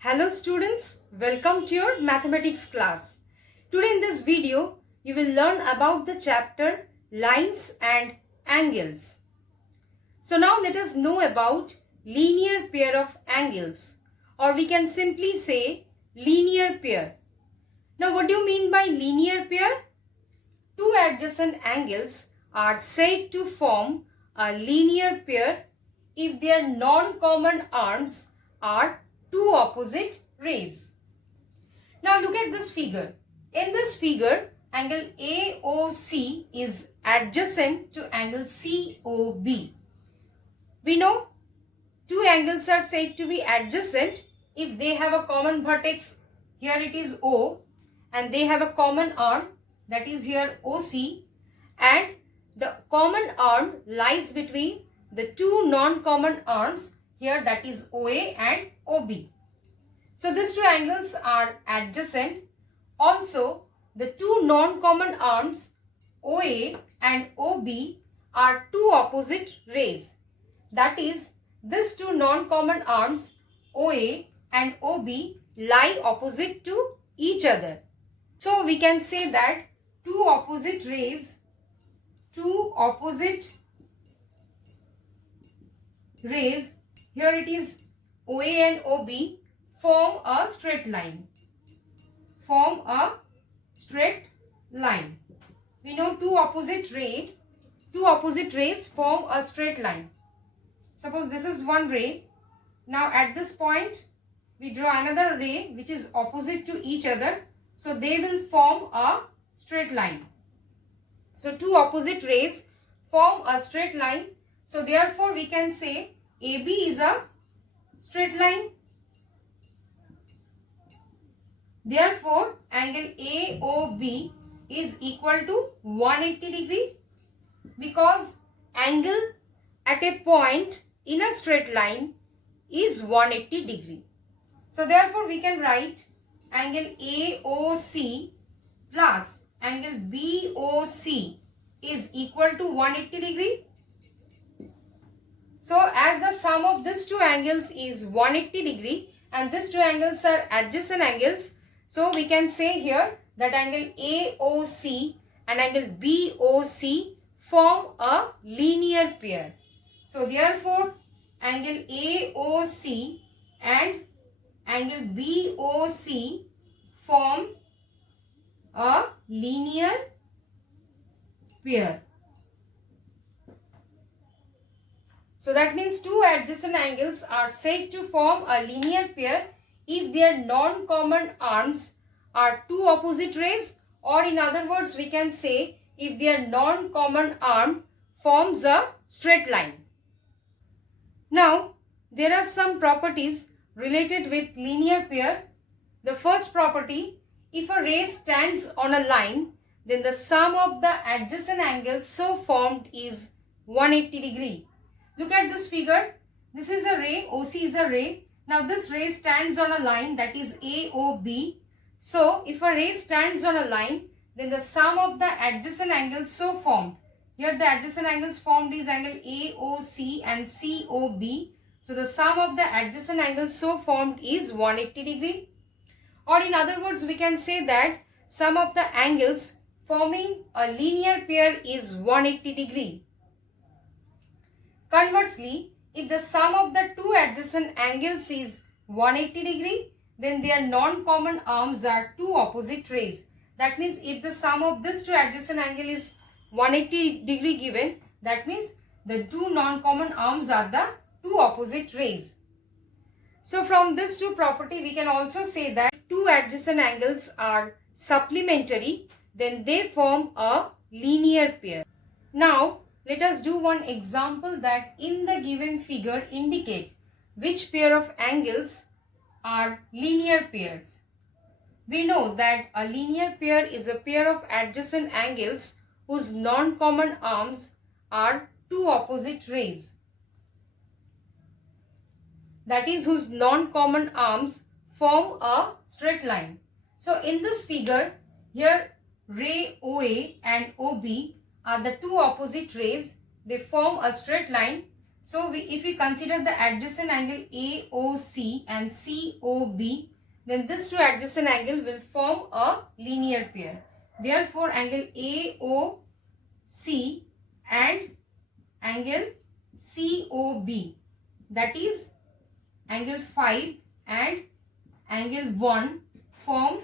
Hello students, welcome to your mathematics class. Today in this video, you will learn about the chapter lines and angles. So now let us know about linear pair of angles, or we can simply say linear pair. Now what do you mean by linear pair? Two adjacent angles are said to form a linear pair if their non-common arms are two opposite rays. Now look at this figure. In this figure, angle AOC is adjacent to angle COB. We know two angles are said to be adjacent if they have a common vertex. Here it is O, and they have a common arm, that is here OC, and the common arm lies between the two non-common arms here, that is OA and OB. So these two angles are adjacent. Also, the two non-common arms OA and OB are two opposite rays. That is, these two non-common arms OA and OB lie opposite to each other. So we can say that two opposite rays, here it is OA and OB, form a straight line. We know two opposite rays form a straight line. Suppose this is one ray. Now at this point we draw another ray which is opposite to each other. So they will form a straight line. So two opposite rays form a straight line. So therefore we can say AB is a straight line. Therefore angle AOB is equal to 180 degree, because angle at a point in a straight line is 180 degree. So therefore we can write angle AOC plus angle BOC is equal to 180 degree. So as the sum of these two angles is 180 degree and these two angles are adjacent angles, so we can say here that angle AOC and angle BOC form a linear pair. So therefore angle AOC and angle BOC form a linear pair. So that means two adjacent angles are said to form a linear pair if their non-common arms are two opposite rays, or in other words we can say if their non-common arm forms a straight line. Now there are some properties related with linear pair. The first property, if a ray stands on a line, then the sum of the adjacent angles so formed is 180 degree. Look at this figure. This is a ray, OC is a ray. Now this ray stands on a line, that is AOB. So if a ray stands on a line, then the sum of the adjacent angles so formed. Here the adjacent angles formed is angle AOC and COB. So the sum of the adjacent angles so formed is 180 degree. Or in other words, we can say that sum of the angles forming a linear pair is 180 degree. Conversely, if the sum of the two adjacent angles is 180 degree, then their non-common arms are two opposite rays. That means if the sum of this two adjacent angle is 180 degree given, that means the two non-common arms are the two opposite rays. So from this two property we can also say that two adjacent angles are supplementary, then they form a linear pair. Now let us do one example that in the given figure indicate which pair of angles are linear pairs. We know that a linear pair is a pair of adjacent angles whose non-common arms are two opposite rays. That is, whose non-common arms form a straight line. So in this figure, here ray OA and OB are the two opposite rays. They form a straight line. So if we consider the adjacent angle AOC and COB, then these two adjacent angle will form a linear pair. Therefore, angle AOC and angle COB, that is angle 5 and angle 1, form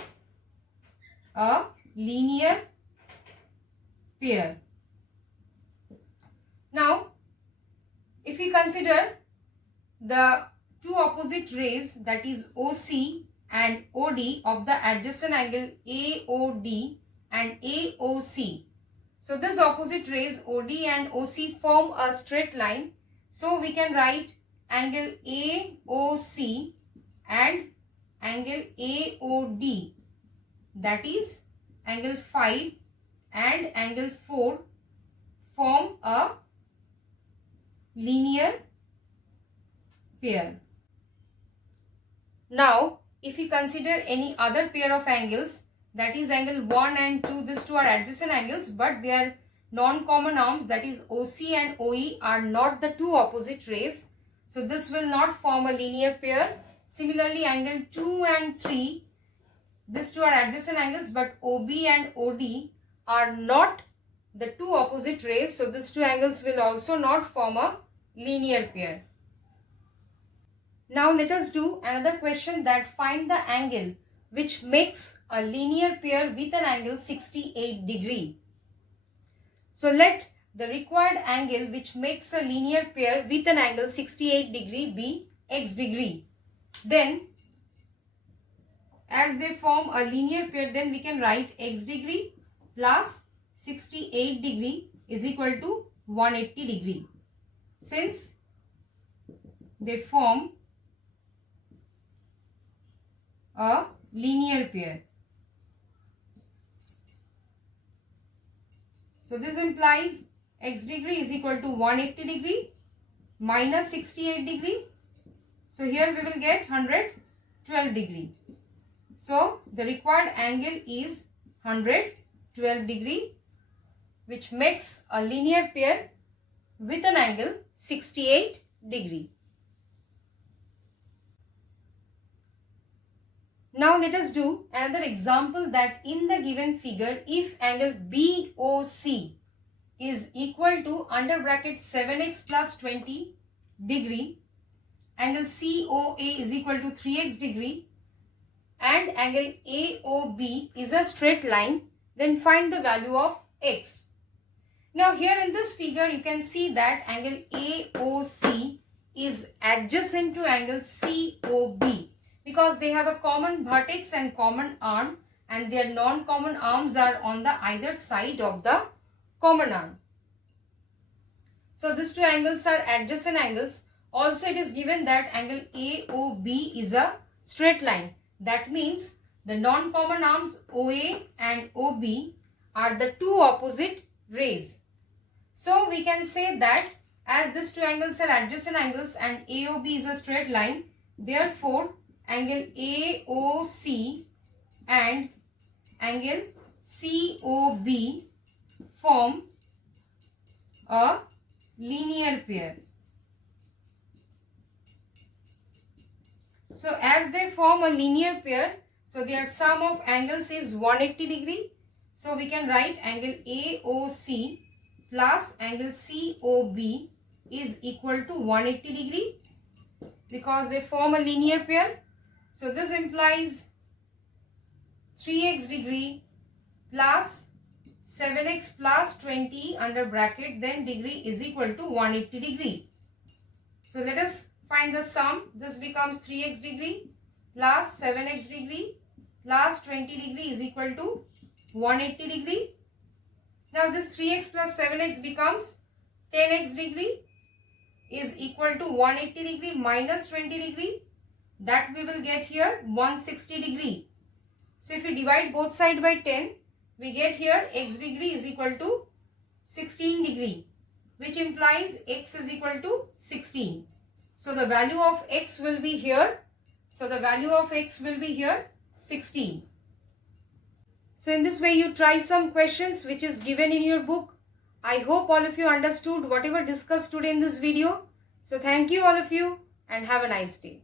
a linear pair. Now, if we consider the two opposite rays, that is OC and OD of the adjacent angle AOD and AOC. So this opposite rays OD and OC form a straight line. So we can write angle AOC and angle AOD, that is angle 5 and angle 4, form a linear pair. Now, if we consider any other pair of angles, that is angle 1 and 2, these two are adjacent angles, but they are non-common arms, that is OC and OE are not the two opposite rays. So this will not form a linear pair. Similarly, angle 2 and 3, these two are adjacent angles, but OB and OD are not the two opposite rays. So these two angles will also not form a linear pair. Now let us do another question, that find the angle which makes a linear pair with an angle 68 degree. So let the required angle which makes a linear pair with an angle 68 degree be x degree. Then as they form a linear pair, then we can write x degree plus 68 degree is equal to 180 degree. Since they form a linear pair. So this implies x degree is equal to 180 degree minus 68 degree. So here we will get 112 degree. So the required angle is 112 degree, which makes a linear pair with an angle 68 degree. Now let us do another example, that in the given figure, if angle BOC is equal to under bracket 7x plus 20 degree, angle COA is equal to 3x degree, and angle AOB is a straight line, then find the value of x. Now here in this figure you can see that angle AOC is adjacent to angle COB, because they have a common vertex and common arm, and their non-common arms are on the either side of the common arm. So these two angles are adjacent angles. Also it is given that angle AOB is a straight line. That means the non-common arms OA and OB are the two opposite rays. So we can say that as these two angles are adjacent angles and AOB is a straight line, therefore angle AOC and angle COB form a linear pair. So as they form a linear pair, so their sum of angles is 180 degree. So we can write angle AOC plus angle COB is equal to 180 degree, because they form a linear pair. So this implies 3x degree plus 7x plus 20 under bracket, then degree is equal to 180 degree. So let us find the sum. This becomes 3x degree plus 7x degree plus 20 degree is equal to 180 degree. Now this 3x plus 7x becomes 10x degree is equal to 180 degree minus 20 degree. That we will get here 160 degree. So if we divide both sides by 10, we get here x degree is equal to 16 degree, which implies x is equal to 16. So the value of x will be here. So the value of x will be here 16. So in this way you try some questions which is given in your book. I hope all of you understood whatever discussed today in this video. So thank you all of you and have a nice day.